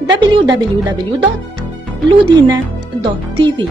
www.ludinet.tv.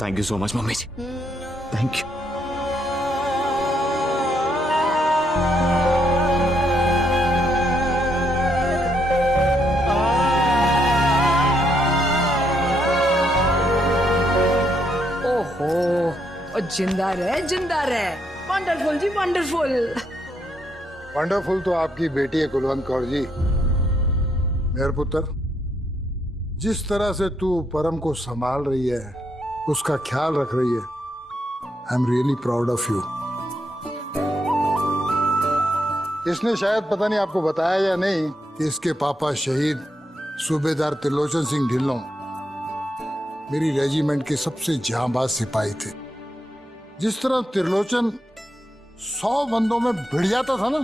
Thank you so much mummy ji, thank you. ओहो, जिंदा रहे। वंडरफुल जी, वंडरफुल। वंडरफुल तो आपकी बेटी है कुलवंत कौर जी। मेरे पुत्र, जिस तरह से तू परम को संभाल रही है, उसका ख्याल रख रही है, I am really proud of you. इसने शायद पता नहीं आपको बताया या नहीं कि इसके पापा शहीद सूबेदार त्रिलोचन सिंह ढिल्लों मेरी रेजिमेंट के सबसे जांबाज सिपाही थे। जिस तरह त्रिलोचन 100 बंदों में भिड़ जाता था ना,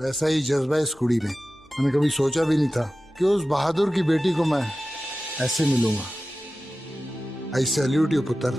वैसा ही जज्बा इस कुड़ी में। मैंने कभी सोचा भी नहीं था कि उस बहादुर की बेटी को मैं ऐसे मिलूंगा। आई सैल्यूट यू पुत्र।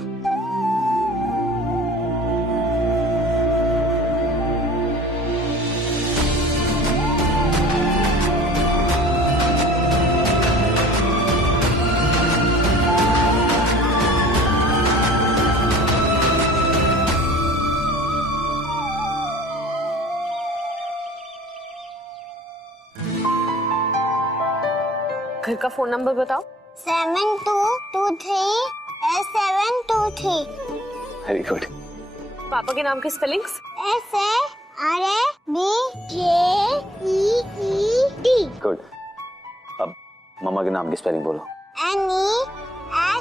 घर का फोन नंबर बताओ। 7223 वेरी गुड। पापा के नाम की स्पेलिंग्स। SARABJEED good. अब मम्मा के नाम की स्पेलिंग बोलो। NEHER।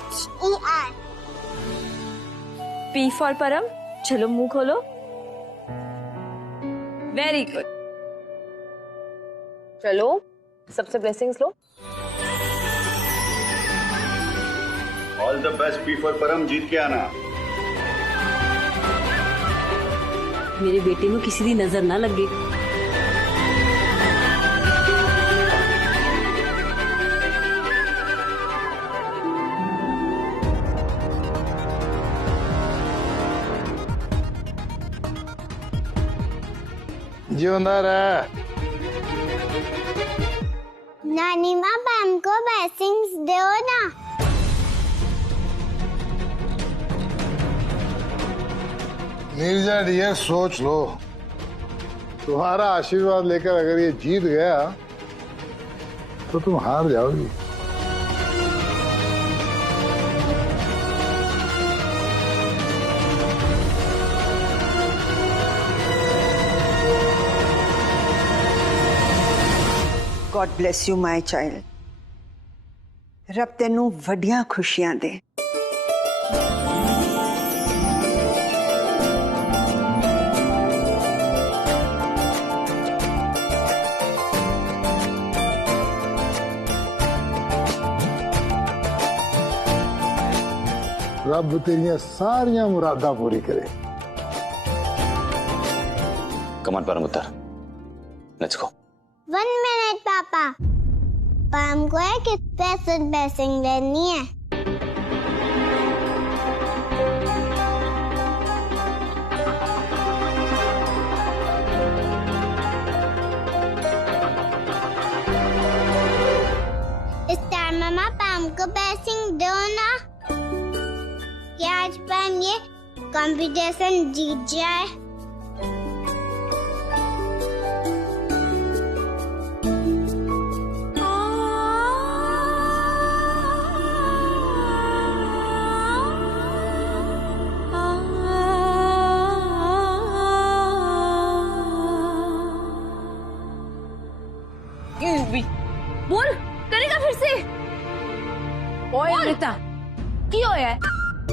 P फॉर परम। चलो मुंह खोलो। Very good. चलो सबसे blessings low. All the best P for परम, जीत के आना। मेरे बेटे ਨੂੰ किसी ਦੀ नजर ना लगे। जीवनदार है। नानी माँ पैम को ब्लेसिंग्स दो ना। नीरजा डियर, सोच लो, तुम्हारा आशीर्वाद लेकर अगर ये जीत गया तो तुम हार जाओगी। God bless you my child। रब तेनू वड्डियां खुशियां दे। रब तेरियां सारियां मुरादा पूरी करे। कमान परम उत्तर, लेट्स गो। 1 मिनट पापा, पैम को एक स्पेशल ब्लेसिंग लेनी है। इस टाइम मामा पैम को ब्लेसिंग दो ना, कि आज पैम ये कंपटीशन जीत जाए।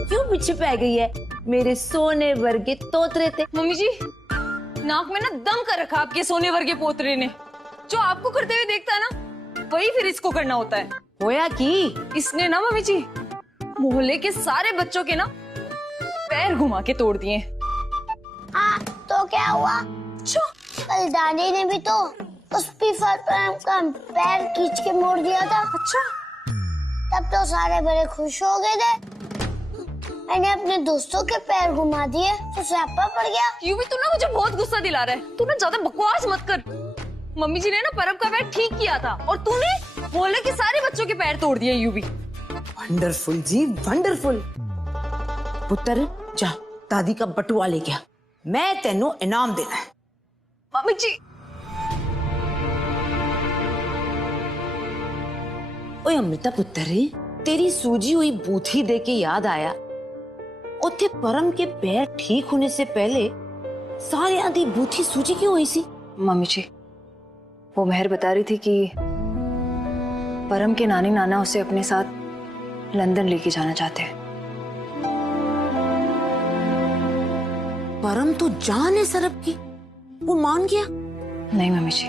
क्यों पीछे पै गई है? मेरे सोने वर्गे तोतरे थे। मम्मी जी, नाक में ना दम कर रखा आपके सोने वर्गे पोतरे ने। जो आपको करते हुए देखता है ना, वही फिर इसको करना होता है। होया की? इसने ना मम्मी जी मोहल्ले के सारे बच्चों के ना पैर घुमा के तोड़ दिए। हाँ तो क्या हुआ? कल दादी ने भी तो उस पीफर परम का पैर खींच के मोड़ दिया था। अच्छा, तब तो सारे बड़े खुश हो गए थे। मैंने अपने दोस्तों के पैर घुमा दिए तो स्यापा पड़ गया। यूं भी तू ना मुझे बहुत गुस्सा दिला रहा है। तू ना ज्यादा बकवास मत कर। मम्मी जी ने ना परम का पैर ठीक किया था और तूने मोहल्ले के सारे बच्चों के पैर तोड़ दिए। यूं भी वंडरफुल जी, वंडरफुल। पुत्र जा दादी का बटुआ ले गया, मैं तेनू इनाम देना है। मम्मी जी, ओए अमृता पुत्र, तेरी सूजी हुई बूथी दे के याद आया, उथे परम के पैर ठीक होने से पहले सारे आधी बूथी सूजी क्यों हुई सी? मम्मी जी, वो मेहर बता रही थी कि परम के नानी नाना उसे अपने साथ लंदन लेके जाना चाहते हैं। परम तो जान है सरब की, वो मान गया? नहीं मम्मी जी।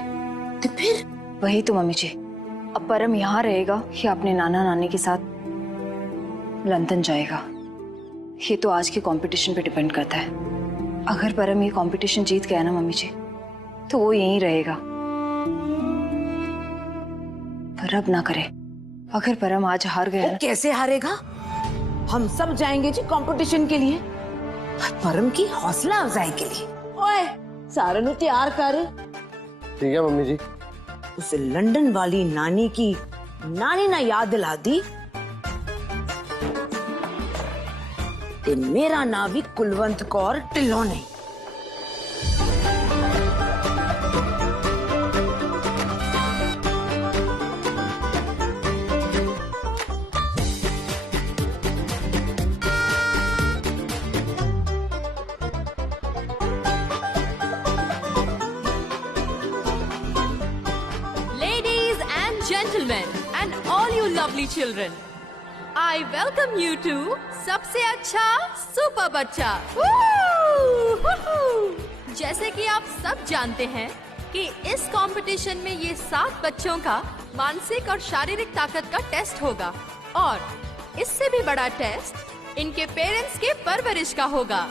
तो फिर? वही तो मम्मी जी, अब परम यहाँ रहेगा या अपने नाना नानी के साथ लंदन जाएगा, ये तो आज के कंपटीशन पे डिपेंड करता है। अगर परम ये कंपटीशन जीत गया ना मम्मी जी, तो वो यहीं रहेगा। पर अब ना करे, अगर परम आज हार गया ना, कैसे हारेगा? हम सब जाएंगे जी कंपटीशन के लिए, परम की हौसला अफजाई के लिए। ओए सारे नु तैयार कर। ठीक है मम्मी जी। उसे लंदन वाली नानी की नानी ना याद दिला दी ते मेरा नाम भी कुलवंत कौर ढिल्लों नहीं। Gentlemen and all you lovely children, I welcome you to सबसे अच्छा सुपर बच्चा। जैसे कि आप सब जानते हैं कि इस कंपटीशन में ये 7 बच्चों का मानसिक और शारीरिक ताकत का टेस्ट होगा और इससे भी बड़ा टेस्ट इनके पेरेंट्स के परवरिश का होगा।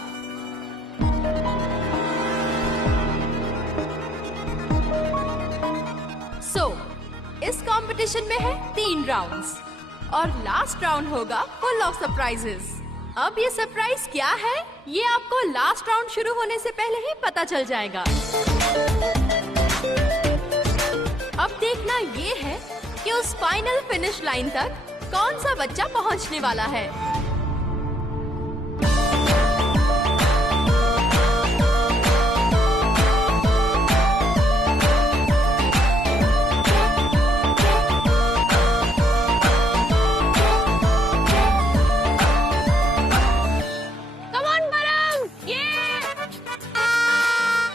इस कंपटीशन में है 3 राउंड्स और लास्ट राउंड होगा फुल ऑफ सरप्राइजेस। अब ये सरप्राइज क्या है, ये आपको लास्ट राउंड शुरू होने से पहले ही पता चल जाएगा। अब देखना ये है कि उस फाइनल फिनिश लाइन तक कौन सा बच्चा पहुंचने वाला है।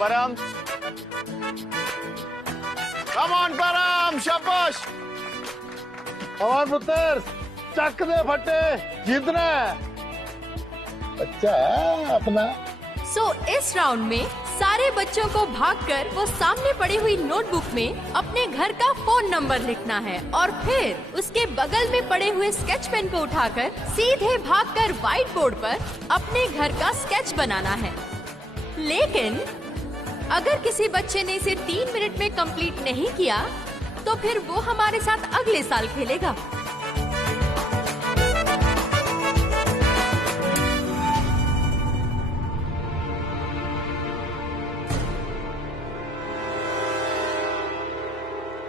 परम, कम ऑन परम, शाबाश। और पुत्र चक दे फटे, जीतना बच्चा है अपना। इस राउंड में सारे बच्चों को भागकर वो सामने पड़ी हुई नोटबुक में अपने घर का फोन नंबर लिखना है और फिर उसके बगल में पड़े हुए स्केच पेन को उठाकर सीधे भागकर व्हाइट बोर्ड पर अपने घर का स्केच बनाना है। लेकिन अगर किसी बच्चे ने इसे 3 मिनट में कंप्लीट नहीं किया तो फिर वो हमारे साथ अगले साल खेलेगा।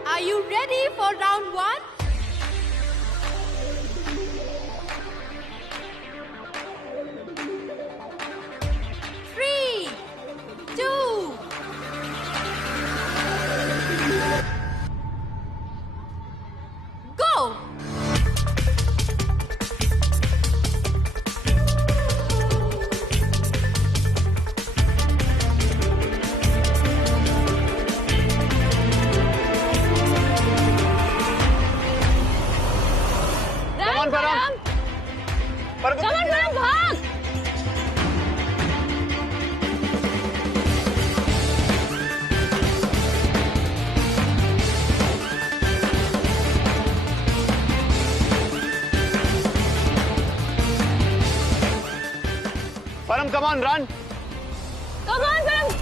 Are you ready for round 1? परम come on run. Come on परम।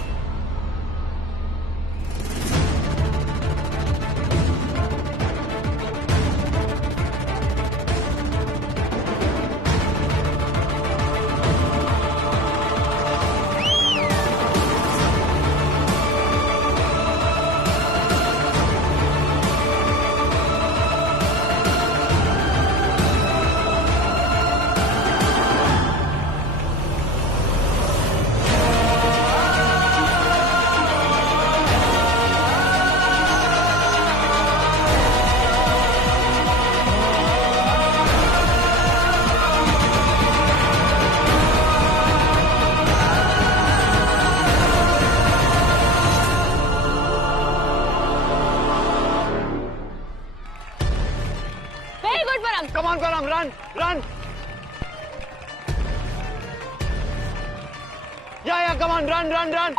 Come on, Param, run, run. Yeah, come on, run. Run. Come on.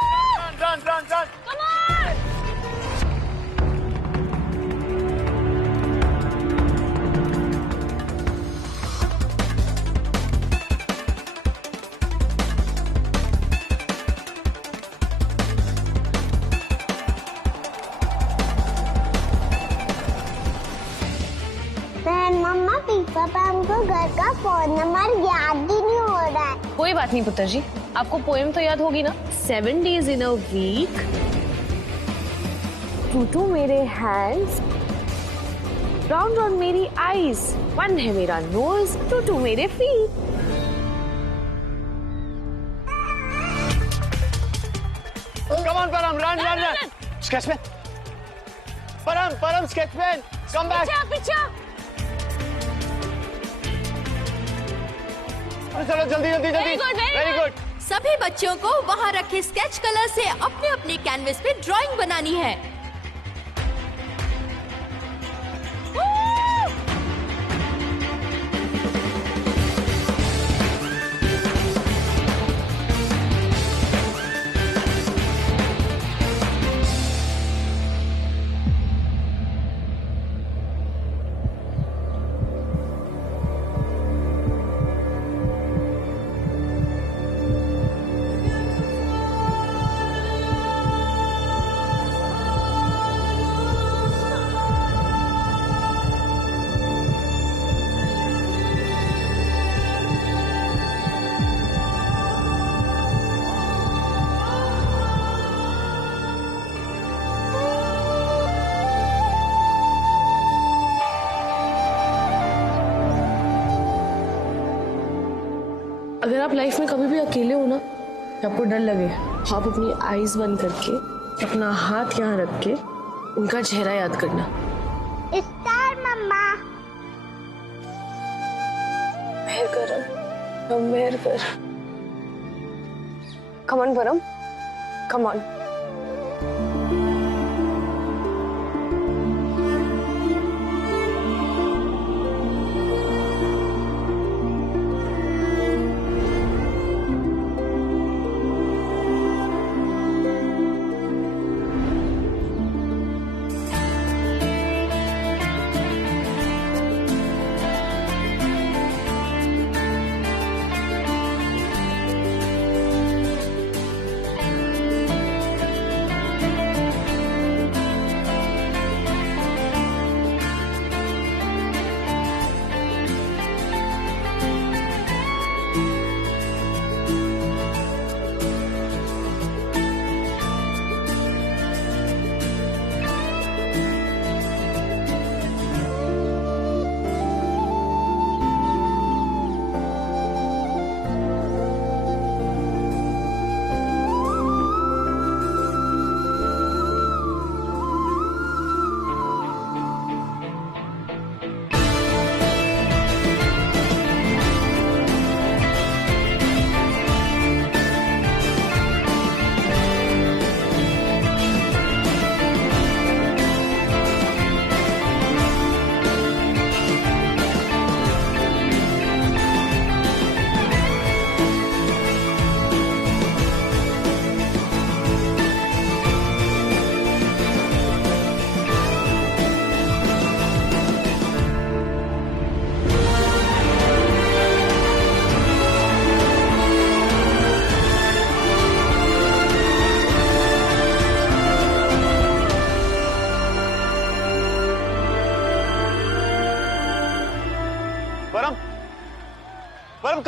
मम्मा पापा हमको घर का फोन नंबर याद ही नहीं हो रहा है। कोई बात नहीं पुत्र जी, आपको पोएम तो याद होगी ना। 7 days in a week, 2 मेरे हैंड्स, राउंड मेरी आईज, 1 है मेरा नोज, 2 मेरे feet. Come on, Param, run. Sketch pen. Param, sketch pen. Come back. पीछे। चलो जल्दी। Very good. सभी बच्चों को वहाँ रखे स्केच कलर से अपने अपने कैनवस पे ड्राइंग बनानी है। अगर आप लाइफ में कभी भी अकेले हो ना, आपको डर लगे, आप अपनी आईज बंद करके अपना हाथ यहाँ रख के उनका चेहरा याद करना। स्टार मम्मा। मेहर कर। कम ऑन परम, come on.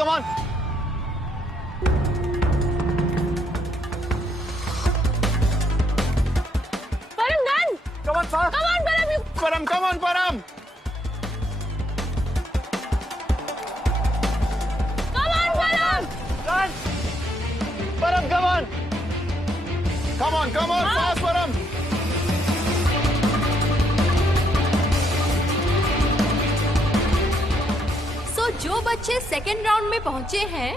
come on. Param, run! Come on, Param. Come on, Param! Param, come on, Param. Come on, Param! Run. Param, come on. Come on, fast, Param. सो जो बच्चे सेकेंड राउंड में पहुंचे हैं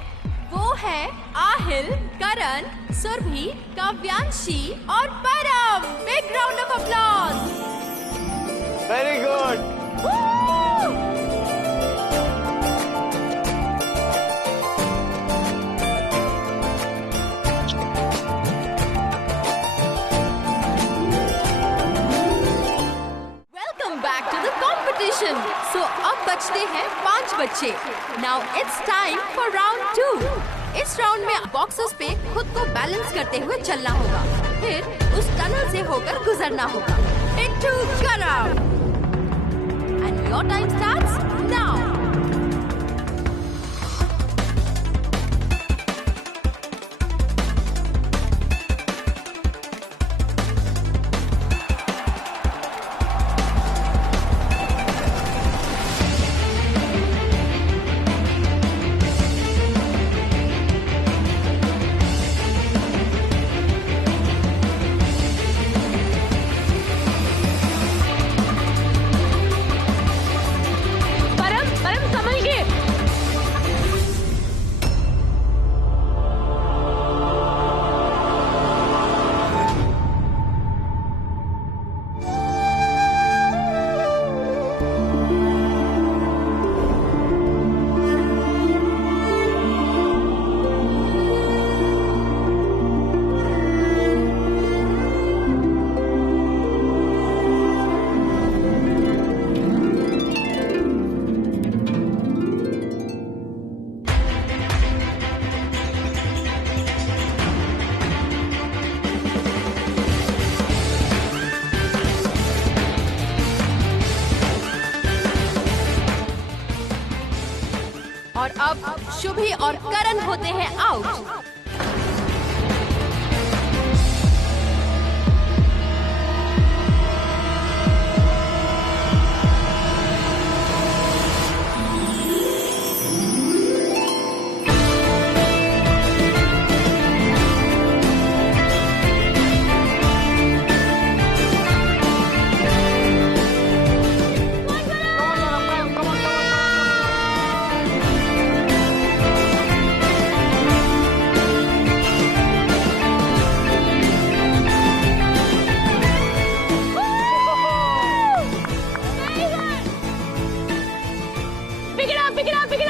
वो है आहिल, करण, सुरभि, काव्यांशी और Param. Big round of applause. Very good. Welcome back to the competition. So अब बचते हैं 5 बच्चे। Now it's time for round 2। इस राउंड में बॉक्सेस पे खुद को बैलेंस करते हुए चलना होगा, फिर उस टनल से होकर गुजरना होगा। इनटू करम। And your time starts now. और अब शुभी और करण होते हैं आउट।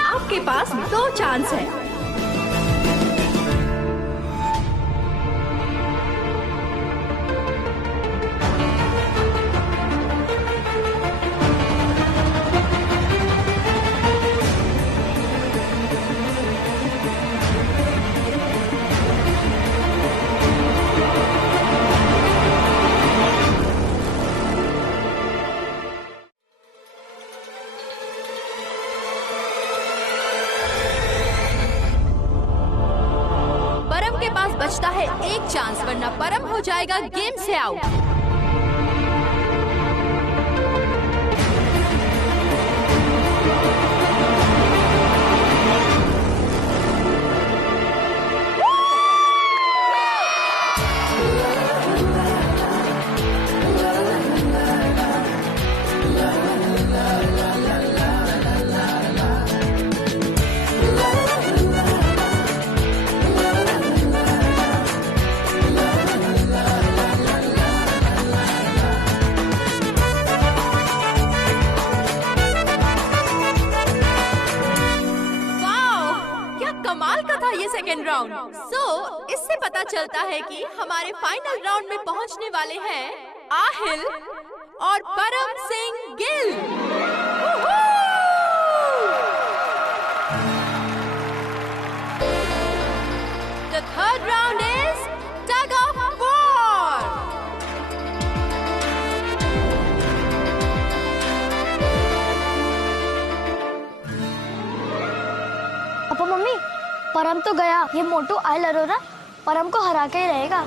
आपके पास 2 चांस है। बचता है 1 चांस, वरना परम हो जाएगा गेम से आउट। Second round. इससे पता चलता है कि हमारे फाइनल राउंड में पहुंचने वाले हैं आहिल और परम Singh Gill. The third round is tug of war. Apa परम तो गया, ये मोटू आयल अरोरा परम को हरा के ही रहेगा।